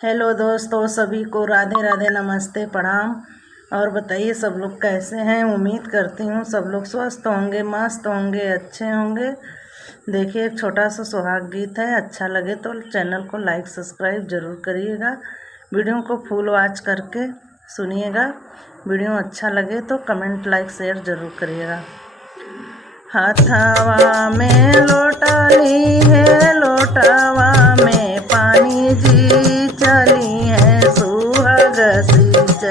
Hello दोस्तों, सभी को राधे राधे, नमस्ते, प्रणाम। और बताइए सब लोग कैसे हैं। उम्मीद करती हूँ सब लोग स्वस्थ होंगे, मस्त होंगे, अच्छे होंगे। देखिए एक छोटा सा सुहाग गीत है, अच्छा लगे तो चैनल को लाइक सब्सक्राइब ज़रूर करिएगा। वीडियो को फुल वॉच करके सुनिएगा। वीडियो अच्छा लगे तो कमेंट लाइक शेयर ज़रूर करिएगा। हाथवा में लोटा ली है, लोटावा में पानी जी चली है सुहाग सींच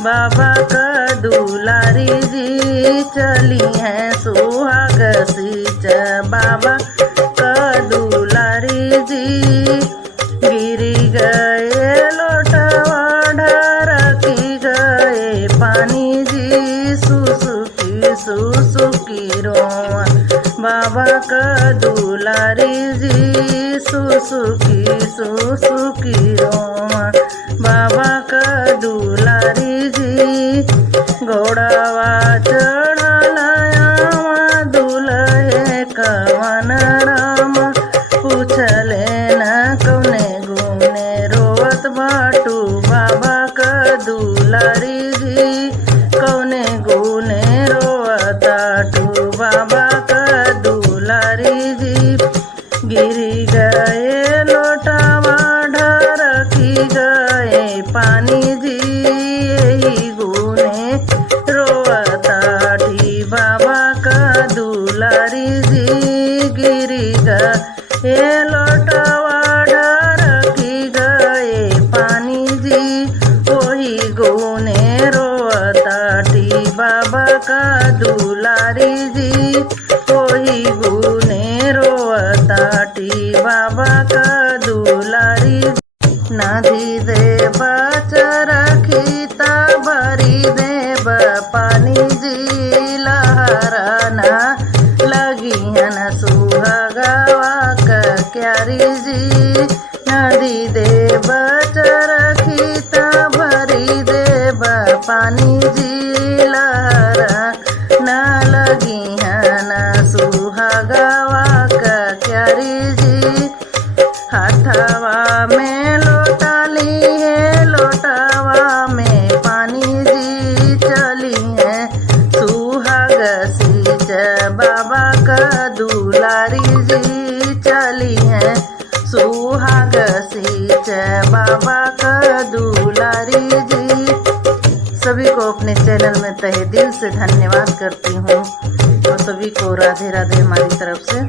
बाबा का दुलारी जी चली है सुहाग सींच बाबा का दुलारी जी। गिरी गए लोटवा ढरकी गए पानी जी सुसुकी रोआ बाबा का दुलारी जी सुसुकी रोआ बाबा का दुलारी जी। घोड़ावा चढ़लाया दुल्हे कवन राम पूछले न कौने गुने रोवत बाटू बाबा का दुलारी जी कौने गुने रोवताटू बाबा का दुलारी जी। गिरी गए लोटावा ढरकी गए पानी जी यही गुने रोवताटी बाबा का दुलारी जी। गिरी गए लोटावा ढरकी गए पानी जी वही गुने रोवताटी बाबा का दुलारी जी वही गुने रोवताटी बाबा का दुलारी। नदी देव चरखीता भरी देव पानी जी लहराना लगी न सुहागवा का क्यारी जी। नदी देव चरखीता भरी देव पानी जी लहरा न लगी न सुहागवा का क्यारी जी। हाथवा में लोटा ली है, लोटावा में पानी जी चली है सुहाग सींच बाबा का दुलारी जी चली है सुहाग सींच बाबा का दुलारी जी। सभी को अपने चैनल में तहे दिल से धन्यवाद करती हूँ और सभी को राधे राधे हमारी तरफ से।